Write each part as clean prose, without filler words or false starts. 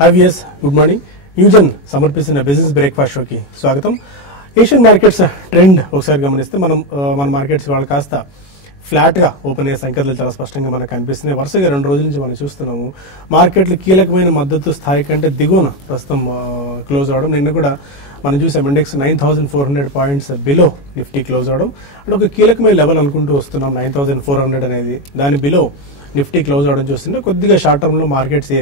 హావియస్ good morning. యూజన్ సమర్పిస్తున్న business breakfast షోకి స్వాగతం. ఏషియన్ మార్కెట్స్ ట్రెండ్ ఒకసారి గమనిస్తే మన మార్కెట్స్ వాళ్ళు కాస్త ఫ్లాట్ గా ఓపెన్ అయ్యే సంకేతాలు చాలా స్పష్టంగా మనకు కనిపిస్తున్నాయి. వరుసగా 2 రోజుల నుంచి మనం చూస్తున్నాము మార్కెట్లు కీలకమైన మద్దతు స్థాయి కంటే దిగువన ప్రస్తుతం క్లోజ్ అవడం. నిన్న కూడా మనం చూసాం index 9400 points below Nifty close అవడం. అంటే ఒక కీలకమైన లెవెల్ అనుకుంటూ వస్తున్నాం 9400 అనేది. దాని బిలో నిఫ్టీ క్లోజ్ అవడం చూస్తుంటే కొద్దిగా షార్ట్ టర్మ్ లో మార్కెట్స్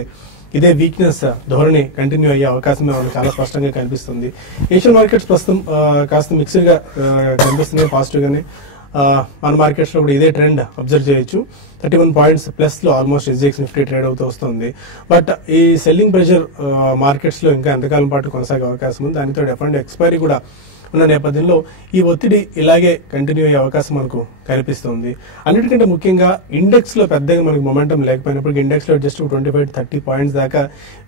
ఇదే వీక్నెస్ ధోరణి కంటిన్యూ అయ్యే అవకాశం మనకు చాలా స్పష్టంగా కనిపిస్తుంది. ఏషియన్ మార్కెట్స్ ప్రస్తుతం కాస్త మిక్స్డ్ గా కనిపిస్తున్నాయి, పాజిటివ్ గానే. మన మార్కెట్స్ లో కూడా ఇదే ట్రెండ్ అబ్జర్వ్ చేయొచ్చు. 31 పాయింట్స్ ప్లస్ లో ఆల్మోస్ట్ ఎస్జిఎక్స్ నిఫ్టీ ట్రేడ్ అవుతూ వస్తుంది. బట్ ఈ సెల్లింగ్ ప్రెషర్ మార్కెట్స్ లో ఇంకా ఎంతకాలం పాటు కొనసాగే అవకాశం ఉంది. దానితో ఎఫ్ ఎక్స్పైరీ కూడా ఉన్న నేపథ్యంలో ఈ ఒత్తిడి ఇలాగే కంటిన్యూ అయ్యే అవకాశం మనకు కనిపిస్తుంది. అన్నిటికంటే ముఖ్యంగా ఇండెక్స్ లో పెద్దగా మనకు మొమెంటం లేకపోయినప్పటికీ ఇండెక్స్ లో జస్ట్ 25-30 పాయింట్స్ దాకా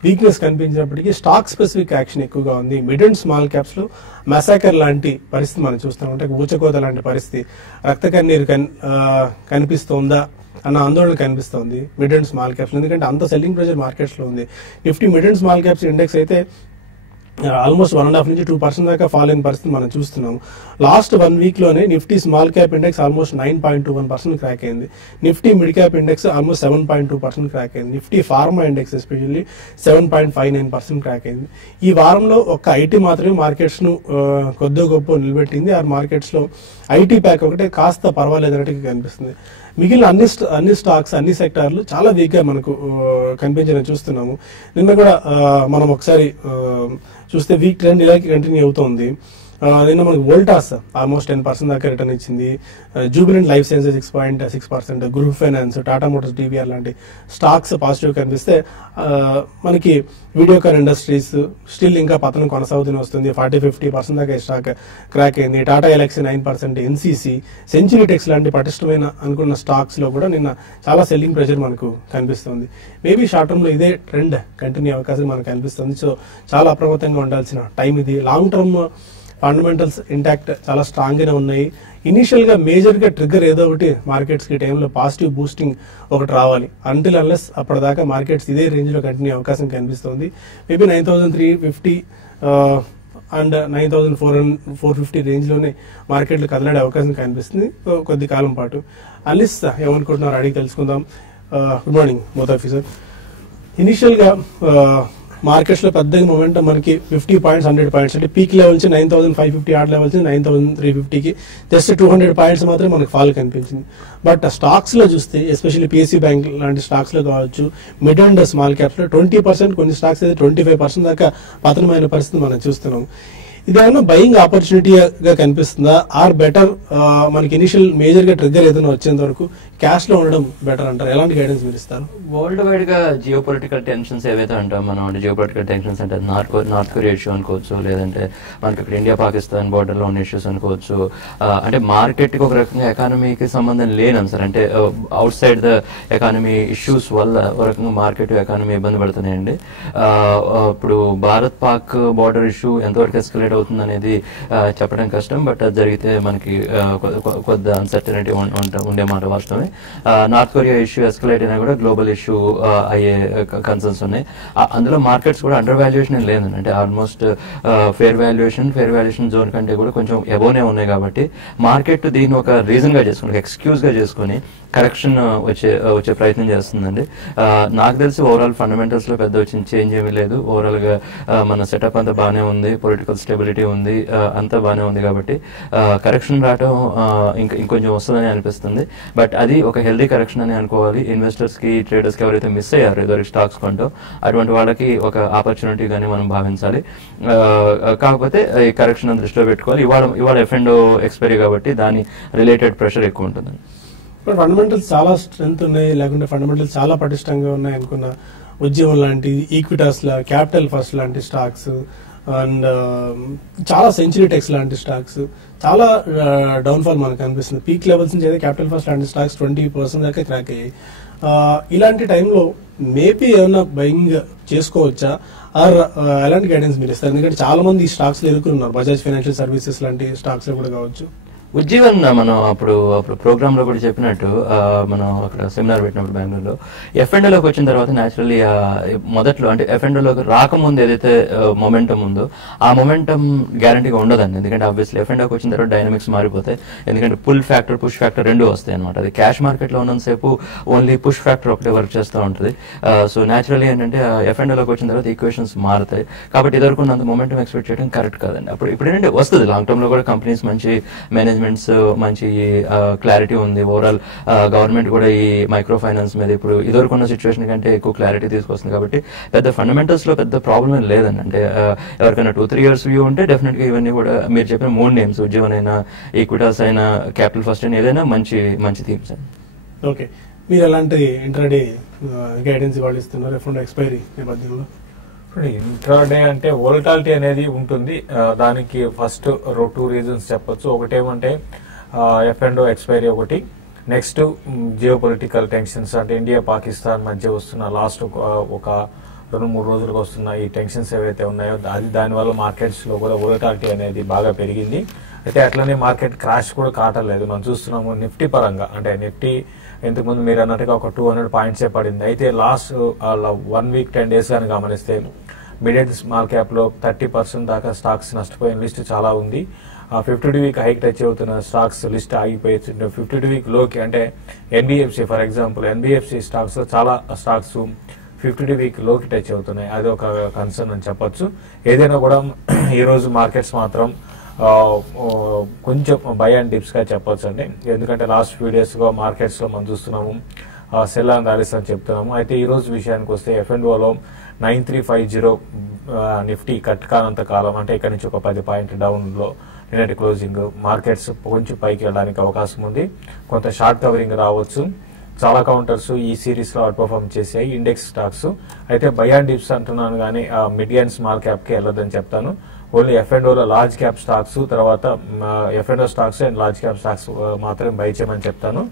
వీక్నెస్ కనిపించినప్పటికీ స్టాక్ స్పెసిఫిక్ యాక్షన్ ఎక్కువగా ఉంది. మిడ్ అండ్ స్మాల్ క్యాప్స్ లో మెసాకర్ లాంటి పరిస్థితి మనం చూస్తాం. అంటే ఊచకోత లాంటి పరిస్థితి, రక్త కన్నీరు కనిపిస్తోందా అన్న ఆందోళన కనిపిస్తోంది మిడ్ అండ్ స్మాల్ క్యాప్స్. ఎందుకంటే అంత సెల్లింగ్ ప్రెషర్ మార్కెట్స్ లో ఉంది. Nifty mid and small caps index అయితే ఆల్మోస్ట్ 1.5 నుంచి 2% దాకా ఫాల్ అయిన పరిస్థితి మనం చూస్తున్నాం. లాస్ట్ 1 వీక్ లోనే Nifty small cap index almost 9.21% crack అయింది. Nifty mid cap index almost 7.2% crack అయింది. Nifty pharma index especially 7.59% crack అయింది. ఈ వారంలో ఒక్క ఐటీ మాత్రమే మార్కెట్స్ ను కొద్దిగా గొప్ప నిలబెట్టింది. ఆ మార్కెట్స్ లో ఐటీ ప్యాక్ ఒకటే కాస్త పర్వాలేదన్నట్టుగా కనిపిస్తుంది. మిగిలిన అన్ని స్టాక్స్ అన్ని సెక్టార్లు చాలా వీక్ గా మనకు కనిపించడం చూస్తున్నాము. నిన్న కూడా మనం ఒకసారి చూస్తే వీక్ ట్రెండ్ ఇలాగే కంటిన్యూ అవుతోంది. నిన్న మనకి వోల్టాస్ ఆల్మోస్ట్ 10% దాకా రిటర్న్ ఇచ్చింది. Jubilant life sciences 6.6%, group finance, Tata Motors, DVR లాంటి స్టాక్స్ పాజిటివ్ కనిపిస్తే మనకి వీడియోకాన్ ఇండస్ట్రీస్ స్టిల్ ఇంకా పతనం కొనసాగుతూనే వస్తుంది. 40-50% దాకా స్టాక్ క్రాక్ అయింది. టాటా ఎలక్సీ 9%, ఎన్సీసీ, సెంచురీ టెక్స్ లాంటి పటిష్టమైన అనుకున్న స్టాక్స్ లో కూడా నిన్న చాలా సెల్లింగ్ ప్రెషర్ మనకు కనిపిస్తుంది. మేబీ షార్ట్ టర్మ్ లో ఇదే ట్రెండ్ కంటిన్యూ అవకాశం మనకు కనిపిస్తుంది. సో చాలా అప్రమత్తంగా ఉండాల్సిన టైం ఇది. లాంగ్ టర్మ్ ఫండమెంటల్స్ ఇంటాక్ట్ చాలా స్ట్రాంగ్ గానే ఉన్నాయి. ఇనిషియల్ గా మేజర్ గా ట్రిగ్గర్ ఏదో ఒకటి మార్కెట్స్ కి టైంలో పాజిటివ్ బూస్టింగ్ ఒకటి రావాలి. అంటిల్ అన్లెస్ అప్పటిదాకా మార్కెట్స్ ఇదే రేంజ్ లో కంటిన్యూ అవకాశం కనిపిస్తుంది. మేబీ 9350 అండ్ 9450 రేంజ్ లోనే మార్కెట్లు కదలాడే అవకాశం కనిపిస్తుంది కొద్ది కాలం పాటు. అన్లెస్ ఏమనుకుంటున్నారు అడిగి తెలుసుకుందాం. Good morning both officer. Initial గా మార్కెట్స్ లో పెద్దగా మొమెంటం మనకి 50 పాయింట్స్ 100 పాయింట్స్ అంటే పీక్ లెవెల్స్ 9550 ఆర్డ్ లెవెల్స్ 9350కి జస్ట్ 200 పాయింట్స్ మాత్రమే మనకు ఫాల్ కనిపించింది. బట్ స్టాక్స్ లో చూస్తే ఎస్పెషల్లీ పిఎస్సీ బ్యాంక్ లాంటి స్టాక్స్ లో కావచ్చు, మిడ్ అండ్ స్మాల్ క్యాప్స్ లో 20%, కొన్ని స్టాక్స్ అయితే 25% దాకా పతనమైన పరిస్థితి మనం చూస్తున్నాం. ఇదేమన్నా బయింగ్ ఆపర్చునిటీగా కనిపిస్తుందా? ఆర్ బెటర్ మనకి ఇనిషియల్ మేజర్ గా ట్రిగ్గర్ ఏదైనా వచ్చేంత వరకు క్యాష్ లో ఉండడం బెటర్ అంటారు? ఎలాంటి గైడెన్స్ మీరు ఇస్తారు? వరల్డ్ వైడ్ గా జియో పొలిటికల్ టెన్షన్స్ ఏవైతే అంటాం మనం, అంటే జియో పొలిటికల్ టెన్షన్స్ అంటే నార్త్ కొరియా ఇష్యూ అనుకోవచ్చు, లేదంటే మనకి ఇక్కడ ఇండియా పాకిస్తాన్ బోర్డర్ లో ఉన్న ఇష్యూస్ అనుకోవచ్చు. అంటే మార్కెట్ కి ఒక రకంగా ఎకానమీకి సంబంధం లేని అంశాలు, అంటే out side the economy issues వల్ల ఒక రకంగా మార్కెట్ ఎకానమీ ఇబ్బంది పడుతున్నాయండి. ఇప్పుడు భారత్ పాక్ బోర్డర్ ఇష్యూ ఎంతవరకు ఎస్కలేట్ అవుతుంది అనేది చెప్పడం కష్టం. బట్ అది జరిగితే మనకి కొద్ది అన్సర్టనిటీ ఉండే మాట వాస్తవమే. నార్త్ కొరియా ఇష్యూ ఎస్కలేట్ అయినా కూడా గ్లోబల్ ఇష్యూ అయ్యే కన్సర్న్స్ ఉన్నాయి. అందులో మార్కెట్స్ కూడా అండర్ వాల్యుయేషన్ లేదు, అంటే ఆల్మోస్ట్ ఫేర్ వాల్యుయేషన్ జోన్ కంటే కూడా కొంచెం ఎబోనే ఉన్నాయి. కాబట్టి మార్కెట్ దీన్ని ఒక రీజన్ గా చేసుకుని, ఎక్స్క్యూజ్ గా చేసుకుని కరెక్షన్ వచ్చే ప్రయత్నం చేస్తుందండి. నాకు తెలిసి ఓవరాల్ ఫండమెంటల్స్ లో పెద్ద వచ్చిన చేంజ్ ఏమీ లేదు. ఓవరాల్ గా మన సెటప్ అంతా బాగానే ఉంది, పొలిటికల్ స్టెబిలిటీ ఉంది, అంతా బాగానే ఉంది. కాబట్టి కరెక్షన్ రావడం ఇంకొంచెం వస్తుందని అనిపిస్తుంది. బట్ అది ఒక హెల్దీ కరెక్షన్ అని అనుకోవాలి. ఇన్వెస్టర్స్ కి, ట్రేడర్స్ కి ఎవరైతే మిస్ అయ్యారు ఇదివరకు స్టాక్స్ కొంటూ, అటువంటి వాళ్ళకి ఒక ఆపర్చునిటీ గానీ మనం భావించాలి. కాకపోతే ఈ కరెక్షన్ దృష్టిలో పెట్టుకోవాలి. ఇవాళ ఎఫ్ఎండో ఎక్స్పైరీ కాబట్టి దాని రిలేటెడ్ ప్రెషర్ ఎక్కువ ఉంటుంది. ఫండమెంటల్స్ చాలా స్ట్రెంత్ ఉన్నాయి, లేకుంటే ఫండమెంటల్స్ చాలా పటిష్టంగా ఉన్నాయి అనుకున్న ఉద్యమం లాంటి, ఈక్విటాస్ క్యాపిటల్ ఫస్ట్ లాంటి స్టాక్స్ అండ్ చాలా సెంచురీ టెక్స్ లాంటి స్టాక్స్ చాలా డౌన్ఫాల్ మనకు కనిపిస్తుంది. పీక్ లెవెల్స్ నుంచి అయితే క్యాపిటల్ ఫస్ట్ లాంటి స్టాక్స్ 20% దాకా క్రాక్ అయ్యాయి. ఇలాంటి టైంలో మేబీ ఏమైనా బయింగ్ చేసుకోవచ్చా? ఆర్ ఎలాంటి గైడెన్స్ మీరు ఇస్తారు? ఎందుకంటే చాలా మంది ఈ స్టాక్స్ లో ఎదుర్కొన్నారు, బజాజ్ ఫైనాన్షియల్ సర్వీసెస్ లాంటి స్టాక్స్ లో కూడా కావచ్చు. ఉజ్జీవన్ మనం అప్పుడు ప్రోగ్రామ్ లో కూడా చెప్పినట్టు మనం అక్కడ సెమినార్ పెట్టినప్పుడు బెంగళూరులో ఎఫ్ఎండ్లోకి వచ్చిన తర్వాత న్యాచురల్లీ మొదట్లో అంటే ఎఫ్ఎండ్లోకి రాకముందు ఏదైతే మొమెంటం ఉందో ఆ మొమెంటం గ్యారంటీగా ఉండదండి. ఎందుకంటే ఆబ్వియస్లీ ఎఫ్ఎండ్లోకి వచ్చిన తర్వాత డైనమిక్స్ మారిపోతాయి. ఎందుకంటే పుల్ ఫ్యాక్టర్ పుష్ ఫ్యాక్టర్ రెండు వస్తాయి అనమాట. అది క్యాష్ మార్కెట్ లో ఉన్నంతసేపు ఓన్లీ పుష్ ఫ్యాక్టర్ ఒకటే వర్క్ చేస్తూ ఉంటుంది. సో న్యాచురల్లీ ఏంటంటే ఎఫ్ఎండ్లోకి వచ్చిన తర్వాత ఈక్వేషన్స్ మారుతాయి. కాబట్టి ఇదివరకు ఉన్నంత మొమెంటం ఎక్స్పెక్ట్ చేయడం కరెక్ట్ కాదండి. ఇప్పుడు ఏంటంటే వస్తుంది లాంగ్ టర్మ్ లో కూడా కంపెనీస్ మంచి మేనేజ్మెంట్స్ మంచి క్లారిటీ ఉంది. ఓవరాల్ గవర్నమెంట్ కూడా ఈ మైక్రో ఫైనాన్స్ మీద ఇప్పుడు ఇదివరకు ఉన్న సిచ్యువేషన్ కంటే ఎక్కువ క్లారిటీ తీసుకొస్తుంది. కాబట్టి పెద్ద ఫండమెంటల్స్ లో పెద్ద ప్రాబ్లం లేదండి. అంటే ఎవరికైనా 2-3 years వ్యూ ఉంటే డెఫినెట్ గా ఇవన్నీ కూడా మీరు చెప్పిన 3 నేమ్స్ ఉద్యోగం అయినా ఈక్విటాస్ అయినా క్యాపిటల్ ఫస్ట్ అయినా ఏదైనా మంచి థీమ్స్ అండి. ఓకే, మీరు ఎలాంటి ఇంట్రాడే గైడెన్స్ ఇవాళ ఇస్తున్నారు ఎఫ్ఎండ్ ఎక్స్పైరీ నేపథ్యంలో? ఇంట్రాడే అంటే వోలటాలిటీ అనేది ఉంటుంది. దానికి ఫస్ట్ 2 reasons చెప్పొచ్చు. ఒకటేమంటే ఎఫ్ఎండ్ ఎక్స్పైరీ ఒకటి, నెక్స్ట్ జియో పొలిటికల్ టెన్షన్స్ అంటే ఇండియా పాకిస్తాన్ మధ్య వస్తున్న లాస్ట్ ఒక 2-3 రోజులకు వస్తున్న ఈ టెన్షన్స్ ఏవైతే ఉన్నాయో దానివల్ల మార్కెట్స్ లో కూడా వోలటాలిటీ అనేది బాగా పెరిగింది. అయితే అట్లనే మార్కెట్ క్రాష్ కూడా కాటలేదు. మనం చూస్తున్నాము నిఫ్టీ పరంగా. అంటే నిఫ్టీ ఇంతకుముందు మీరు అన్నట్టుగా ఒక 200 points పడింది. అయితే లాస్ట్ 1 week 10 days కానీ గమనిస్తే మిడ్ అండ్ స్మాల్ క్యాప్ లో 30% దాకా స్టాక్స్ నష్టపోయిన లిస్ట్ చాలా ఉంది. 52 week హైక్ టచ్ అవుతున్న స్టాక్స్ లిస్ట్ ఆగిపోయి 52 week లోకి అంటే NBFC for example NBFC stocks చాలా స్టాక్స్ 52 week లోకి టచ్ అవుతున్నాయి. అది ఒక కన్సర్న్ అని చెప్పొచ్చు. ఏదైనా కూడా ఈ రోజు మార్కెట్స్ మాత్రం కొంచెం బై అండ్ డిప్స్ గా చెప్పొచ్చు అండి. ఎందుకంటే లాస్ట్ ఫ్యూ డేస్ గా మార్కెట్స్ లో మనం చూస్తున్నాము సెల్ అండ్ ర్యాలీస్ అని చెప్తున్నాము. అయితే ఈ రోజు విషయానికి వస్తే ఎఫ్ఎండ్ఓలో 9350 నిఫ్టీ కట్ కానంత కాలం అంటే ఇక్కడ నుంచి ఒక 10 point డౌన్ లో నిన్నటి క్లోజింగ్ మార్కెట్స్ కొంచెం పైకి వెళ్ళడానికి అవకాశం ఉంది. కొంత షార్ట్ కవరింగ్ రావచ్చు. చాలా కౌంటర్స్ ఈ సిరీస్ లో అవుట్ పర్ఫార్మ్ చేసాయి ఇండెక్స్ స్టాక్స్. అయితే బై అండ్ డిప్స్ అంటున్నాను కానీ మిడ్ అండ్ స్మాల్ క్యాప్ కి వెళ్ళొద్దని చెప్తాను. ఓన్లీ ఎఫ్ఎండ్ఓలో లార్జ్ క్యాప్ స్టాక్స్ తర్వాత F and O stocks and large cap stocks మాత్రమే బై చేయమని చెప్తాను.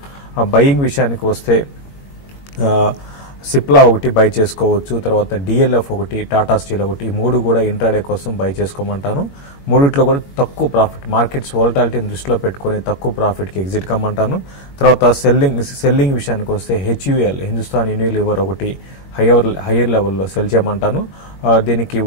బయింగ్ విషయానికి వస్తే సిప్లా ఒకటి బై చేసుకోవచ్చు, తర్వాత డిఎల్ఎఫ్ ఒకటి, టాటా స్టీల్ ఒకటి, ఈ 3 కూడా ఇంట్రాడే కోసం బై చేసుకోమంటాను. 3 కూడా తక్కువ ప్రాఫిట్ మార్కెట్స్ వోలటాలిటీని దృష్టిలో పెట్టుకుని తక్కువ ప్రాఫిట్ కి ఎగ్జిట్ కమ్మంటాను. తర్వాత సెల్లింగ్ విషయానికి వస్తే హెచ్యుఎల్ హిందుస్థాన్ యూనిలివర్ ఒకటి హైయర్ లెవెల్లో సెల్ చేయమంటాను. దీనికి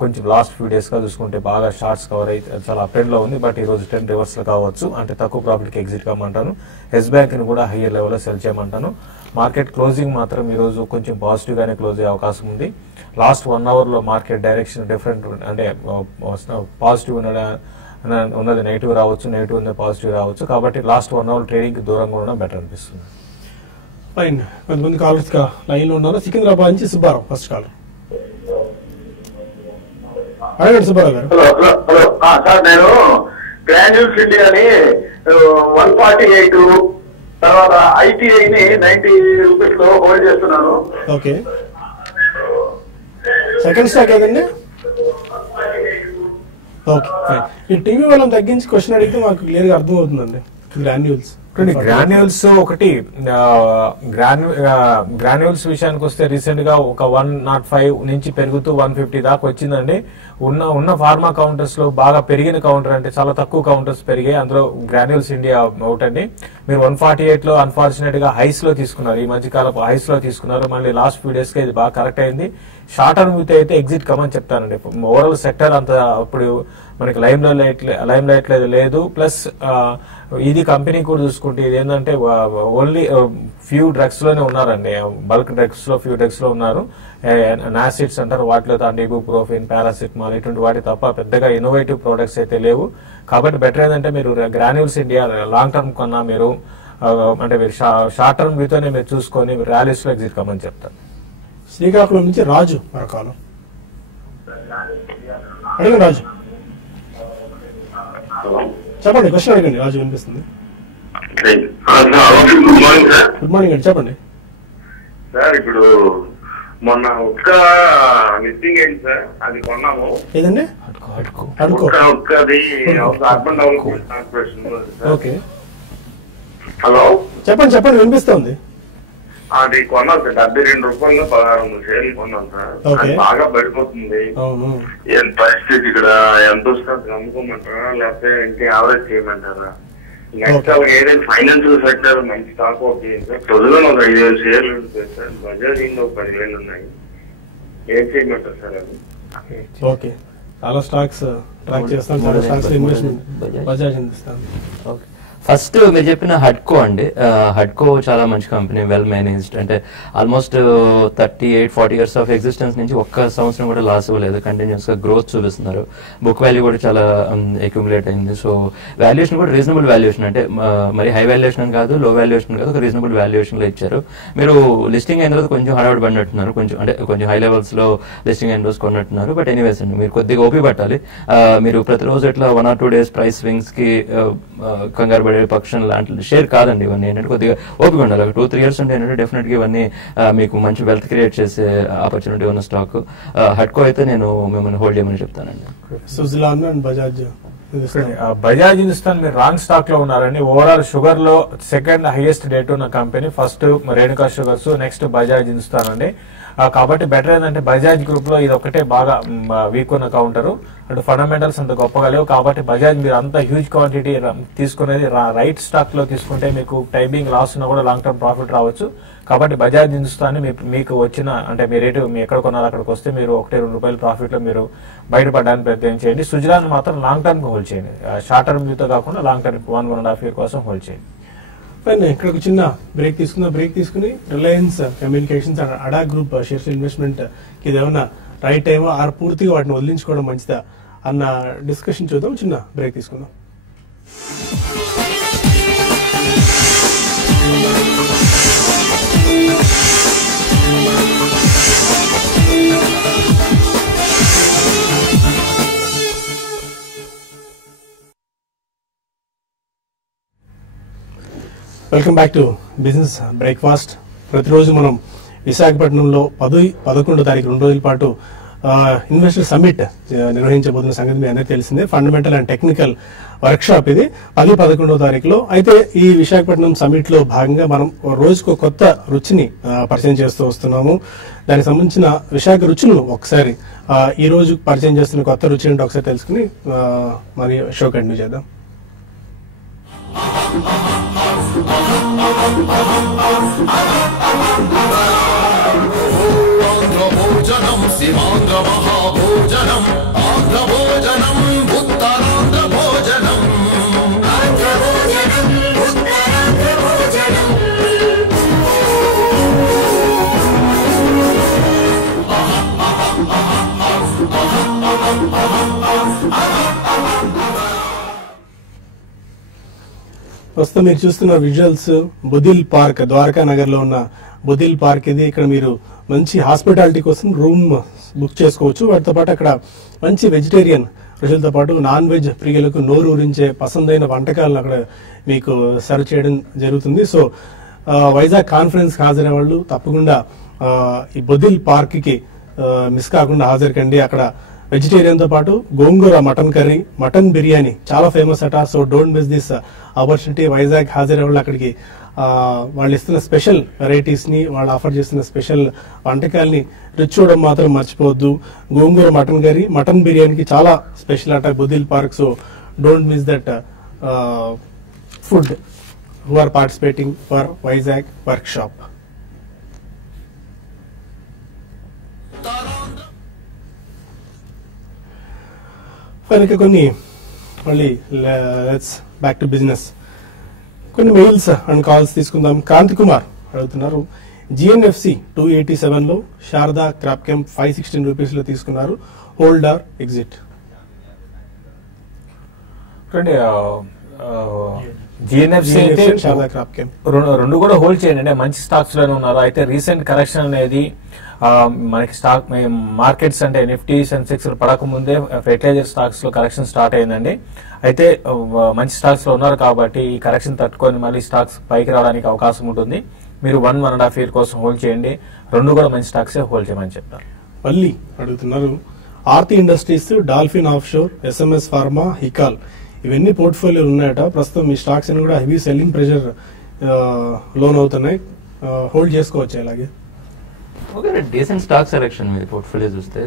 కొంచెం లాస్ట్ ఫ్యూ డేస్ గా చూసుకుంటే బాగా షార్ట్స్ కవర్ అయితే చాలా అప్ ట్రెండ్ లో ఉంది. బట్ ఈ రోజు 10 రివర్స్ లో కావచ్చు అంటే తక్కువ ప్రాఫిట్ కి ఎగ్జిట్ కమ్మంటాను. ఎస్ బ్యాంక్ ని కూడా హైయర్ లెవెల్లో సెల్ చేయమంటాను. మార్కెట్ క్లోజింగ్ మాత్రం ఈ రోజు కొంచెం పాజిటివ్ గానే క్లోజ్ అయ్యే అవకాశం ఉంది. లాస్ట్ 1 hour లో మార్కెట్ డైరెక్షన్ డిఫరెంట్ అంటే పాజిటివ్ ఉన్నది నెగిటివ్ రావచ్చు, నెగిటివ్ ఉన్నది పాజిటివ్ రావచ్చు. కాబట్టి లాస్ట్ 1 hour ట్రేడింగ్ కి దూరంగా ఉండడం బెటర్ అనిపిస్తుంది. ఫైన్, కొంతమంది కాలర్స్ లైన్ లో ఉన్నారు. సికింద్రాబాద్ నుంచి సుబ్బారావు ఫస్ట్ కాలర్. అడగండి సుబ్బారావు గారు. హలో సార్, నేను గ్రాన్యూల్స్ ఇండియాని 148 తర్వాత ఐటీఐని 90 rupees లో హోల్డ్ చేస్తున్నాను. ఓకే, సెకండ్ స్టాక్ ఏదండి? Okay fine. ఈ టీవీ వాళ్ళని తగ్గించి క్వశ్చన్ అడిగితే మాకు క్లియర్ గా అర్థం అవుతుందండి. గ్రాన్యూల్స్ ఒకటి గ్రాన్యూల్స్ విషయానికి వస్తే రీసెంట్ గా ఒక 105 నుంచి పెరుగుతూ 150 దాకా వచ్చిందండి. ఉన్న ఫార్మా కౌంటర్స్ లో బాగా పెరిగిన కౌంటర్ అంటే చాలా తక్కువ కౌంటర్స్ పెరిగాయి. అందులో గ్రాన్యూల్స్ ఇండియా ఒకటండి. మీరు 148 లో అన్ఫార్చునేట్ గా హైస్ లో తీసుకున్నారు, ఈ మధ్య కాలపు హైస్ లో తీసుకున్నారు. మళ్ళీ లాస్ట్ ఫ్యూ డేస్ గా ఇది బాగా కరెక్ట్ అయింది. షార్ట్ టర్మ్ అయితే ఎగ్జిట్ కమని చెప్తానండి. ఓవరాల్ సెక్టర్ అంత అప్పుడు మనకి లైమ్ లైట్ లేదు. ప్లస్ ఇది కంపెనీ కూడా చూసుకుంటే ఇది ఏంటంటే ఓన్లీ ఫ్యూ డ్రగ్స్ లోనే ఉన్నారండి. బల్క్ డ్రగ్స్ లో ఫ్యూ డ్రగ్స్ లో ఉన్నారు. నాసిడ్స్ అంటారు, వాటిలో తాండి ఇబుప్రోఫిన్, పారాసిటమాల్ ఇటువంటి వాటి తప్ప పెద్దగా ఇన్నోవేటివ్ ప్రొడక్ట్స్ అయితే లేవు. కాబట్టి బెటర్ ఏంటంటే మీరు గ్రాన్యూల్స్ ఇండియా లాంగ్ టర్మ్ కన్నా మీరు అంటే మీరు షార్ట్ టర్మ్ వ్యూతోనే మీరు చూసుకొని ర్యాలీస్ లో ఎగ్జిట్ కమని చెప్తారు. శ్రీకాకుళం నుంచి రాజు మరొకాలం. అడగండి రాజు. చెప్పండి, క్వశ్చన్ అడగండి. రాజు వినిపిస్తుంది. గుడ్ మార్నింగ్ అండి, చెప్పండి సార్. ఇప్పుడు మొన్న ఒక్క లిస్టింగ్ అయింది సార్, అది కొన్నాము. ఏదండి? అడుకో. Urban development corporation. Okay, hello చెప్పండి వినిపిస్తుంది. అది కొన్నాను సార్, 72 రూపాయలు 1600 షేర్లు కొన్నాను సార్. అది బాగా పడిపోతుంది. ఏం పరిస్థితి ఇక్కడ ఎంత వస్తుంది, అమ్ముకోమంటారా లేకపోతే ఇంకా యావరేజ్ చేయమంటారా? నెక్స్ట్ ఏదైనా ఫైనాన్షియల్ సెక్టర్ మంచి స్టాక్ ఒకటి ప్రజలు ఒక 5000 షేర్లు ఉంటాయి సార్. బజాజ్ ఇంట్లో 10,000 ఉన్నాయి. ఏం చేయమంటారు సార్ అది? ఓకే, చాలా స్టాక్స్ ట్రాక్ చేస్తాం, చాలా stocks investment Bajaj Hindustan. Okay, first మీరు చెప్పిన హడ్కో అండి. హడ్కో చాలా మంచి కంపెనీ, వెల్ మేనేజ్డ్. అంటే ఆల్మోస్ట్ 38-40 ఇయర్స్ ఆఫ్ ఎగ్జిస్టెన్స్ నుంచి ఒక్క సంవత్సరం కూడా లాస్ ఇవ్వలేదు, కంటిన్యూస్ గా గ్రోత్ చూపిస్తున్నారు. బుక్ వాల్యూ కూడా చాలా అక్యుములేట్ అయింది. సో వాల్యుయేషన్ కూడా రీజనబుల్ వాల్యుయేషన్, అంటే మరి హై వాల్యుయేషన్ అని కాదు, లో వాల్యుయేషన్ కాదు, ఒక రీజనబుల్ వాల్యుయేషన్ లో ఇచ్చారు. మీరు లిస్టింగ్ అయిన తర్వాత కొంచెం హడావుడి పడినట్టున్నారు, కొంచెం హై లెవెల్స్ లో లిస్టింగ్ అయిన రోజు కొన్నట్టున్నారు. బట్ ఎనీవేస్ అండి, మీరు కొద్దిగా ఓపి పట్టాలి. మీరు ప్రతిరోజు ఇట్లా 1 or 2 days ప్రైస్ స్వింగ్స్ కి కంగారు పడే పక్షం లాంటి షేర్ కాదండి ఇవన్నీ. ఏంటంటే కొద్దిగా ఓపిక ఉండాలి. 2-3 years ఉంటే ఏంటంటే డెఫినెట్ గా ఇవన్నీ మీకు మంచి వెల్త్ క్రియేట్ చేసే ఆపర్చునిటీ ఉన్న స్టాక్. హడ్కో అయితే నేను మిమ్మల్ని హోల్డ్ చేయమని చెప్తానండి. సుజలాన్ అండ్ బజాజ్ హిందుస్థాన్ మీరు రాంగ్ స్టాక్ లో ఉన్నారండి. ఓవరాల్ షుగర్ లో సెకండ్ హైయెస్ట్ డేట్ ఉన్న company, first Renuka sugars, next Bajaj Hindustan అండి. కాబట్టి బెటర్ ఏంటంటే బజాజ్ గ్రూప్ లో ఇది ఒకటే బాగా వీక్ ఉన్న కౌంటర్, అంటే ఫండమెంటల్స్ అంత గొప్పగా లేవు. కాబట్టి బజాజ్ మీరు అంత హ్యూజ్ క్వాంటిటీ తీసుకునేది రైట్ స్టాక్ లో తీసుకుంటే మీకు టైమింగ్ లాస్ ఉన్నా కూడా లాంగ్ టర్మ్ ప్రాఫిట్ రావచ్చు. కాబట్టి బజాజ్ హిందుస్థాన్ మీకు వచ్చిన అంటే మీ రేటు మీ ఎక్కడ కొన్నారో అక్కడికి వస్తే మీరు 1-2 రూపాయల ప్రాఫిట్ లో మీరు బయటపడడానికి ప్రయత్నం చేయండి. సుజలాన్ మాత్రం లాంగ్ టర్మ్ కి హోల్డ్ చేయండి, షార్ట్ టర్మ్ వ్యూతో కాకుండా లాంగ్ టర్మ్ 1-1.5 year కోసం హోల్డ్ చేయండి. ఇక్కడ ఒక చిన్న బ్రేక్ తీసుకుని రిలయన్స్ కమ్యూనికేషన్స్ అడా గ్రూప్ షేర్స్ ఇన్వెస్ట్మెంట్ ఇది ఏమన్నా రైట్ టైమా ఆర్ పూర్తిగా వాటిని వదిలించుకోవడం మంచిదా అన్న డిస్కషన్ చూద్దాం. చిన్న బ్రేక్ తీసుకుందాం. Welcome back to business breakfast. ప్రతిరోజు మనం విశాఖపట్నంలో 10-11 తారీఖు 2 రోజుల పాటు ఇన్వెస్టర్ సమ్మిట్ నిర్వహించబోతున్న సంగతి మీ అందరికీ తెలిసిందే. Fundamental and technical work shop ఇది 10-11 తారీఖులో. అయితే ఈ విశాఖపట్నం సమ్మిట్ లో భాగంగా మనం రోజుకు కొత్త రుచిని పరిచయం చేస్తూ వస్తున్నాము. దానికి సంబంధించిన విశాఖ రుచులను ఒకసారి ఈ రోజు పరిచయం చేస్తున్న కొత్త రుచి ఏంటో ఒకసారి తెలుసుకుని మరి షో కంటిన్యూ చేద్దాం. ఆంధ్రభోజనం శివాంధ్ర మహాభోజనం ఆంధ్రభోజనం ఉత్తరాంధ్ర భోజనం ఆంధ్రభోజనం ఉత్తరాంధ్ర భోజనం ప్రస్తుతం మీరు చూస్తున్న విజువల్స్ బుదిల్ పార్క్, ద్వారకా నగర్ లో ఉన్న బుదిల్ పార్క్ ఇది. ఇక్కడ మీరు మంచి హాస్పిటాలిటీ కోసం రూమ్ బుక్ చేసుకోవచ్చు. వాటితో పాటు అక్కడ మంచి వెజిటేరియన్ రుచులతో పాటు నాన్ వెజ్ ప్రియులకు నోరు ఊరించే పసందైన వంటకాలను అక్కడ మీకు సర్వ్ చేయడం జరుగుతుంది. సో వైజాగ్ కాన్ఫరెన్స్ హాజరైన వాళ్ళు తప్పకుండా ఈ బుదిల్ పార్క్ కి మిస్ కాకుండా హాజరు కండి. అక్కడ వెజిటేరియన్ తో పాటు గోంగూర మటన్ కర్రీ, మటన్ బిర్యానీ చాలా ఫేమస్ అట. So don't miss this opportunity. Vizag హాజరైన వాళ్ళు అక్కడికి వాళ్ళు ఇస్తున్న స్పెషల్ వెరైటీస్ ని, వాళ్ళు ఆఫర్ చేస్తున్న స్పెషల్ వంటకాలని రుచి చూడడం మాత్రం మర్చిపోవద్దు. గోంగూర మటన్ కర్రీ, మటన్ బిర్యానీకి చాలా స్పెషల్ అట బుదిల్ park. So don't miss that food who are participating for Vizag workshop. కనుక కొన్ని మళ్ళీ లెట్స్ బ్యాక్ టు బిజినెస్. కొన్ని మెయిల్స్ అండ్ కాల్స్ తీసుకుందాం. క్రాంతి కుమార్ అడుగుతున్నారు, జిఎన్ఎఫ్సి 287 లో, శారదా క్రాప్ కెంప్ 516 రూపీస్ లో తీసుకున్నారు, hold or exit? GNFC Sharada crop kemp రెండు కూడా హోల్డ్ చేయండి, అంటే మంచి స్టాక్స్ లోనే ఉన్నారు. అయితే రీసెంట్ కరెక్షన్ అనేది మనకి స్టాక్ మార్కెట్స్ అంటే నిఫ్టీ సెన్సెక్స్ పడక ముందే ఫెర్టిలైజర్ స్టాక్స్ లో కరెక్షన్ స్టార్ట్ అయిందండి. అయితే మంచి స్టాక్స్ లో ఉన్నారు కాబట్టి ఈ కరెక్షన్ తట్టుకొని మళ్ళీ స్టాక్స్ పైకి రావడానికి అవకాశం ఉంటుంది. మీరు 1-1.5 year కోసం హోల్డ్ చేయండి. రెండు కూడా మంచి స్టాక్స్ హోల్డ్ చేయమని చెప్తారు. మళ్ళీ అడుగుతున్నారు, Aarti industries, dolphin of sure, SMS pharma, Hikal ఇవన్నీ పోర్ట్ఫోలియోలు ఉన్నాయట. ప్రస్తుతం ఈ స్టాక్స్ అని కూడా హెవీ సెల్లింగ్ ప్రెషర్ లోన్ అవుతున్నాయి. హోల్డ్ చేసుకోవచ్చు ఇలాగే? ఓకే, డీసెంట్ స్టాక్ సెలెక్షన్ మీ పోర్ట్ఫోలియో చూస్తే.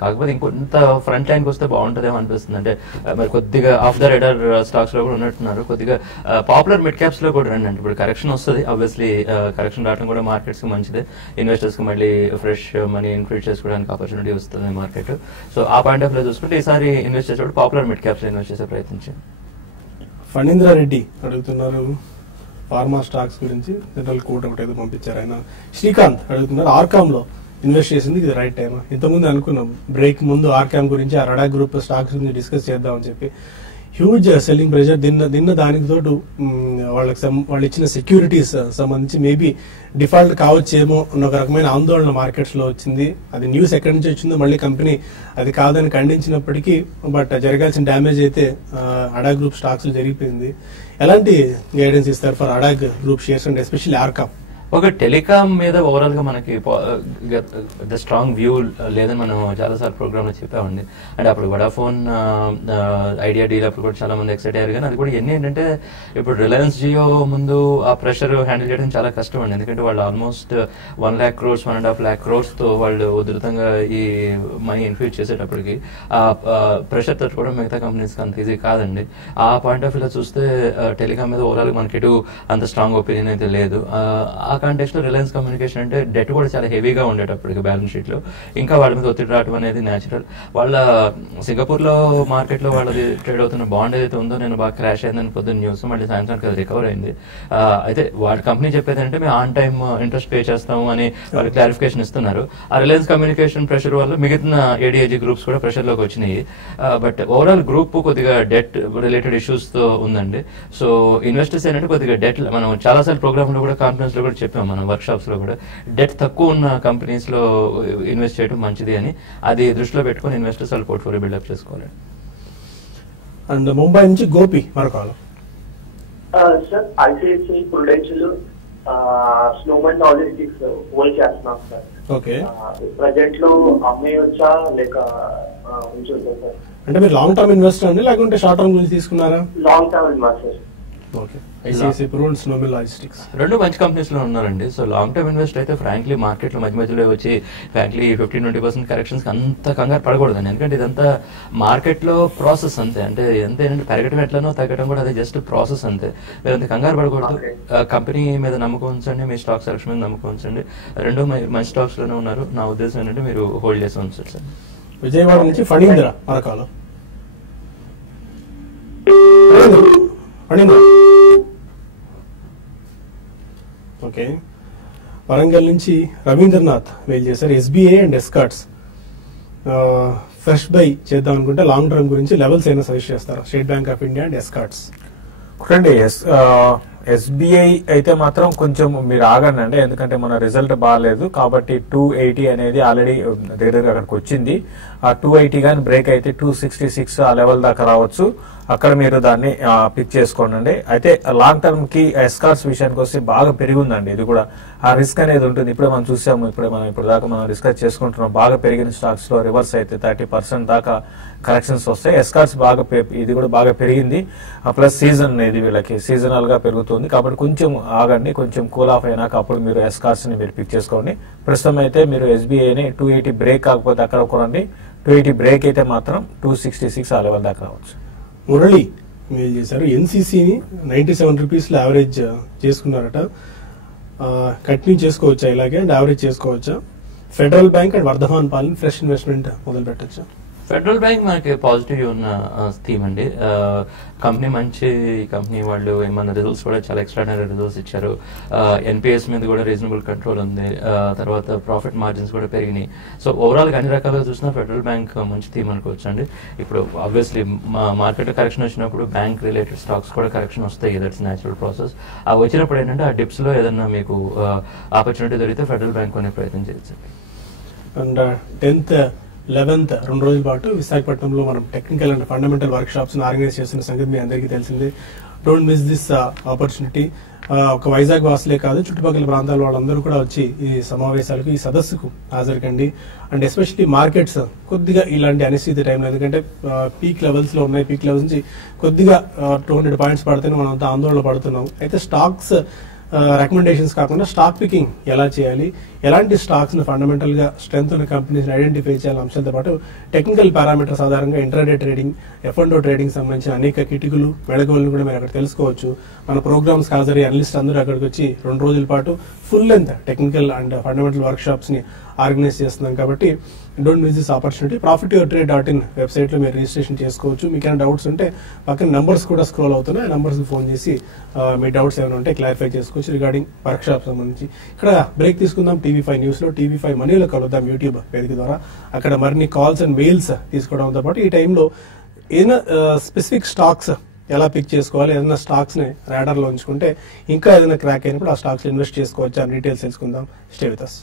కాకపోతే ఇంకొంత ఫ్రంట్ లైన్కి వస్తే బాగుంటుందేమో అనిపిస్తుంది. అంటే మరి కొద్దిగా ఆఫ్ ద రేడర్ స్టాక్స్ లో కూడా ఉన్నట్టున్నారు. కొద్దిగా పాపులర్ మిడ్ క్యాప్స్ లో కూడా రండి. అంటే ఇప్పుడు కరెక్షన్ వస్తుంది, ఆబ్వియస్లీ కరెక్షన్ రావడం కూడా మార్కెట్స్ కి మంచిదే. ఇన్వెస్టర్స్ కి మళ్ళీ ఫ్రెష్ మనీ ఇన్క్రీజ్ చేసుకోవడానికి ఆపర్చునిటీ వస్తుంది మార్కెట్. సో ఆ పాయింట్ ఆఫ్ లో చూసుకుంటే ఈసారి ఇన్వెస్ట్ చేసేటప్పుడు పాపులర్ మిడ్ క్యాప్స్ లో ఇన్వెస్ట్ చేసే ప్రయత్నించండి. ఫణీంద్ర రెడ్డి అడుగుతున్నారు ఫార్మా స్టాక్స్ గురించి, జనరల్ కోట్ ఒకటి ఏదో పంపించారు ఆయన. శ్రీకాంత్ అడుగుతున్నారు ఆర్కామ్ లో ఇన్వెస్ట్ చేసింది ఇది రైట్ టైమా? ఇంతకుముందు అనుకున్నాం బ్రేక్ ముందు ఆర్కామ్ గురించి, ఆ రడా గ్రూప్ స్టాక్స్ గురించి డిస్కస్ చేద్దామని చెప్పి. హ్యూజ్ సెల్లింగ్ ప్రెషర్ దిన్న దానికి తోడు వాళ్ళు ఇచ్చిన సెక్యూరిటీస్ సంబంధించి మేబీ డిఫాల్ట్ కావచ్చేమో అన్న ఒక రకమైన ఆందోళన మార్కెట్స్ లో వచ్చింది. అది న్యూస్ ఎక్కడి నుంచి వచ్చిందో మళ్ళీ కంపెనీ అది కాదని ఖండించినప్పటికీ బట్ జరగాల్సిన డ్యామేజ్ అయితే అడా గ్రూప్ స్టాక్స్ లో జరిగిపోయింది. ఎలాంటి గైడెన్స్ ఇస్తారు ఫర్ అడా group shares and especially RCom? ఒక టెలికాం మీద ఓవరాల్ గా మనకి స్ట్రాంగ్ వ్యూ లేదని మనం చాలాసార్లు ప్రోగ్రామ్ లో చెప్పామండి. అంటే అప్పుడు వడాఫోన్ ఐడియా డీల్ అప్పుడు కూడా చాలా మంది ఎక్సైట్ అయ్యారు. కానీ అది కూడా ఏంటంటే ఇప్పుడు రిలయన్స్ జియో ముందు ఆ ప్రెషర్ హ్యాండిల్ చేయడం చాలా కష్టం అండి. ఎందుకంటే వాళ్ళు almost 1 lakh crores 1.5 lakh crores తో వాళ్ళు ఉధృతంగా ఈ మనీ ఇన్ఫ్యూజ్ చేసేటప్పటికి ఆ ప్రెషర్ తట్టుకోవడం మిగతా కంపెనీస్ అంత ఈజీ కాదండి. ఆ పాయింట్ ఆఫ్ వ్యూ లో చూస్తే టెలికాం మీద ఓవరాల్ మనకి ఎటు అంత స్ట్రాంగ్ ఒపీనియన్ అయితే లేదు. ఆ కాంటెక్స్ట్ లో రిలయన్స్ కమ్యూనికేషన్ అంటే డెట్ కూడా చాలా హెవీగా ఉండేటప్పటికి బ్యాలెన్స్ షీట్ లో ఇంకా వాళ్ళ మీద ఒత్తిడి రావడం అనేది న్యాచురల్. వాళ్ళ సింగపూర్ లో మార్కెట్ లో వాళ్ళది ట్రేడ్ అవుతున్న బాండ్ ఏదైతే ఉందో నేను బాగా క్రాష్ అయిందని పొద్దున్న న్యూస్, మళ్ళీ సాయంత్రానికి అది రికవర్ అయింది. అయితే వాళ్ళ కంపెనీ చెప్పేది అంటే మేము ఆన్ టైమ్ ఇంట్రెస్ట్ పే చేస్తాము అని వాళ్ళు క్లారిఫికేషన్ ఇస్తున్నారు. ఆ రిలయన్స్ కమ్యూనికేషన్ ప్రెషర్ వల్ల మిగతా ఏడీఏజీ గ్రూప్స్ కూడా ప్రెషర్ లోకి వచ్చినాయి. బట్ ఓవరాల్ గ్రూప్ కొద్దిగా డెట్ రిలేటెడ్ ఇష్యూస్ తో ఉందండి. సో ఇన్వెస్టర్స్ ఏంటంటే కొద్దిగా డెట్ మనం చాలాసార్లు ప్రోగ్రామ్ లో కూడా కాన్ఫరెన్స్ లో కూడా చెప్పాం మనం వర్క్ షాప్స్ లో కూడా, డెట్ తక్కువ ఉన్న కంపెనీస్ లో ఇన్వెస్ట్ చేయడం మంచిది అని. అది దృష్టిలో పెట్టుకుని ఇన్వెస్టర్స్ వాళ్ళ పోర్ట్ఫోలియో బిల్డప్ చేసుకోవాలి. అండ్ ముంబై నుంచి గోపి మరొక sir ICICI Prudential Snowman Logistics hold చేస్తున్నాం సార్. ఓకే, ప్రజెంట్ లో అమ్మేయొచ్చా లేక ఉంచొచ్చా సార్? అంటే మీరు లాంగ్ టర్మ్ ఇన్వెస్టర్ అండి లేకుంటే షార్ట్ టర్మ్ గురించి తీసుకున్నారా? Long term investor. Okay, ICICI Prudence Snowman Logistics రెండు మంచి కంపెనీస్ లో ఉన్నారండి. సో లాంగ్ టర్మ్ ఇన్వెస్ట్ అయితే ఫ్రాంక్లీ మార్కెట్ లో మధ్యలో వచ్చి ఫ్రాంక్లీ 15-20% కరెక్షన్స్ అంత కంగారు పడకూడదండి. ఎందుకంటే ఇదంతా మార్కెట్ లో ప్రాసెస్ అంతే. అంటే ఎంత ఏంటంటే పెరగడం ఎట్లనో తగ్గడం కూడా అదే జస్ట్ ప్రాసెస్ అంతే. మీరు అంత కంగారు పడకూడదు. కంపెనీ మీద నమ్మకం ఉంచండి, మీ స్టాక్ సెలక్షన్ మీద నమ్మకం ఉంచండి. రెండు మంచి స్టాక్స్ లోనే ఉన్నారు. నా ఉద్దేశం ఏంటంటే మీరు హోల్డ్ చేసి ఉంచండి సార్. విజయవాడ నుంచి ఫణీంద్ర మరొక ఓకే, వరంగల్ నుంచి రవీంద్రనాథ్ మెయిల్ చేశారు. SBI and escorts fresh buy చేద్దాం అనుకుంటే లాంగ్ టర్మ్ గురించి లెవెల్స్ అయినా సజెస్ట్ చేస్తారా? State bank of India and escorts. చూడండి, ఎస్బీఐ అయితే మాత్రం కొంచెం మీరు ఆగండి అండి. ఎందుకంటే మన రిజల్ట్ బాగాలేదు కాబట్టి 280 అనేది ఆల్రెడీ దగ్గరగా అక్కడికి వచ్చింది. ఆ 280 కానీ బ్రేక్ అయితే 266 ఆ లెవెల్ దాకా రావచ్చు. అక్కడ మీరు దాన్ని పిక్ చేసుకోండి. అయితే లాంగ్ టర్మ్ కి ఎస్కార్ట్స్ విషయానికి వస్తే బాగా పెరిగి ఉందండి. ఇది కూడా ఆ రిస్క్ అనేది ఉంటుంది. ఇప్పుడే మనం చూసాము, ఇప్పుడు దాకా మనం డిస్కస్ చేసుకుంటున్నాం. బాగా పెరిగిన స్టాక్స్ లో రివర్స్ అయితే 30% దాకా కరెక్షన్స్ వస్తాయి. ఎస్కార్ట్స్ బాగా ఇది కూడా బాగా పెరిగింది. ప్లస్ సీజన్ అనేది వీళ్ళకి సీజనల్ గా పెరుగుతుంది కాబట్టి కొంచెం ఆగండి. కొంచెం కూల్ ఆఫ్ అయినాక అప్పుడు మీరు ఎస్కార్ట్స్ ని మీరు పిక్ చేసుకోండి. ప్రస్తుతం అయితే మీరు ఎస్బీఐని 280 బ్రేక్ కాకపోతే అక్కడ కొనండి. 280 బ్రేక్ అయితే మాత్రం 266 ఆ లెవెల్ దాకా రావచ్చు. మురళి మెయిల్ చేశారు. ఎన్సీసీని 97 రూపీస్ లో యావరేజ్ చేసుకున్నారట. కంటిన్యూ చేసుకోవచ్చా ఇలాగే అండ్ యావరేజ్ చేసుకోవచ్చా? ఫెడరల్ బ్యాంక్ అండ్ వర్ధమాన్ పాలన ఫ్రెష్ ఇన్వెస్ట్మెంట్ మొదలు పెట్టచ్చా? ఫెడరల్ బ్యాంక్ మనకి పాజిటివ్ ఉన్న థీమ్ అండి. కంపెనీ మంచి కంపెనీ, వాళ్ళు మన రిజల్ట్స్ కూడా చాలా ఎక్స్ట్రాడినరీ రిజల్ట్స్ ఇచ్చారు. ఎన్పిఎస్ మీద కూడా రీజనబుల్ కంట్రోల్ ఉంది. తర్వాత ప్రాఫిట్ మార్జిన్స్ కూడా పెరిగినాయి. సో ఓవరాల్ గా అన్ని రకాలుగా చూసినా ఫెడరల్ బ్యాంక్ మంచి థీమ్ అనుకోవచ్చు అండి. ఇప్పుడు ఆబ్వియస్లీ మార్కెట్ కరెక్షన్ వచ్చినప్పుడు బ్యాంక్ రిలేటెడ్ స్టాక్స్ కూడా కరెక్షన్ వస్తాయి. That's natural process. అవి వచ్చినప్పుడు ఏంటంటే ఆ డిప్స్ లో ఏదన్నా మీకు ఆపర్చునిటీ దొరికితే ఫెడరల్ బ్యాంక్ కొనే ప్రయత్నం చేయొచ్చు. అండ్ 10th 11th 2 రోజుల పాటు విశాఖపట్నంలో మనం technical and fundamental work shops organise చేస్తున్న సంగతి మీ అందరికీ తెలిసిందే. Don't miss this opportunity. ఒక వైజాగ్ వాసులే కాదు, చుట్టుపక్కల ప్రాంతాల వాళ్ళందరూ కూడా వచ్చి ఈ సమావేశాలకు, ఈ సదస్సుకు హాజరుకండి. అండ్ ఎస్పెషల్లీ మార్కెట్స్ కొద్దిగా ఇలాంటి అనిశ్చిత టైంలో, ఎందుకంటే పీక్ లెవెల్స్ లో ఉన్నాయి. పీక్ లెవెల్స్ నుంచి కొద్దిగా 200 పాయింట్స్ పడితేనే మనం అంతా ఆందోళన పడుతున్నాం. అయితే స్టాక్స్ రికమెండేషన్స్ కాకుండా స్టాక్ పికింగ్ ఎలా చేయాలి, ఎలాంటి స్టాక్స్ ని ఫండమెంటల్ గా స్ట్రెంత్ ఉన్న కంపెనీస్ ఐడెంటిఫై చేయాలి అంశాలతో పాటు టెక్నికల్ పారామీటర్స్ ఆధారంగా ఇంట్రాడే ట్రేడింగ్, F&O ట్రేడింగ్ సంబంధించిన అనేక కిటికలు మెళకువలను కూడా మీరు అక్కడ తెలుసుకోవచ్చు. మన ప్రోగ్రామ్స్ హాజరై అనలిస్ట్ అందరూ అక్కడికి వచ్చి 2 రోజుల పాటు full length technical and fundamental work shops ని ఆర్గనైజ్ చేస్తున్నాం కాబట్టి don't miss this opportunity. profityourtrade.in website లో మీరు రిజిస్ట్రేషన్ చేసుకోవచ్చు. మీకు ఏమైనా డౌట్స్ ఉంటే పక్కన నంబర్స్ కూడా స్క్రోల్ అవుతున్నాయి, ఆ నంబర్స్ ఫోన్ చేసి మీ డౌట్స్ ఏమైనా ఉంటే క్లారిఫై చేసుకోవచ్చు రిగార్డింగ్ వర్క్ షాప్ సంబంధించి. ఇక్కడ బ్రేక్ తీసుకుందాం. TV5 న్యూస్ లో TV5 మనీలో కలుద్దాం యూట్యూబ్ వేదిక ద్వారా. అక్కడ మరిన్ని కాల్స్ అండ్ మెయిల్స్ తీసుకోవడంతో పాటు ఈ టైంలో ఏదైనా స్పెసిఫిక్ స్టాక్స్ ఎలా పిక్ చేసుకోవాలి, ఏదైనా స్టాక్స్ ని రాడార్ లో ఉంచుకుంటే ఇంకా ఏదైనా క్రాక్ అయినప్పుడు ఆ స్టాక్స్ ఇన్వెస్ట్ చేసుకోవచ్చు అని డీటెయిల్స్ తెలుసుకుందాం. Stay with us.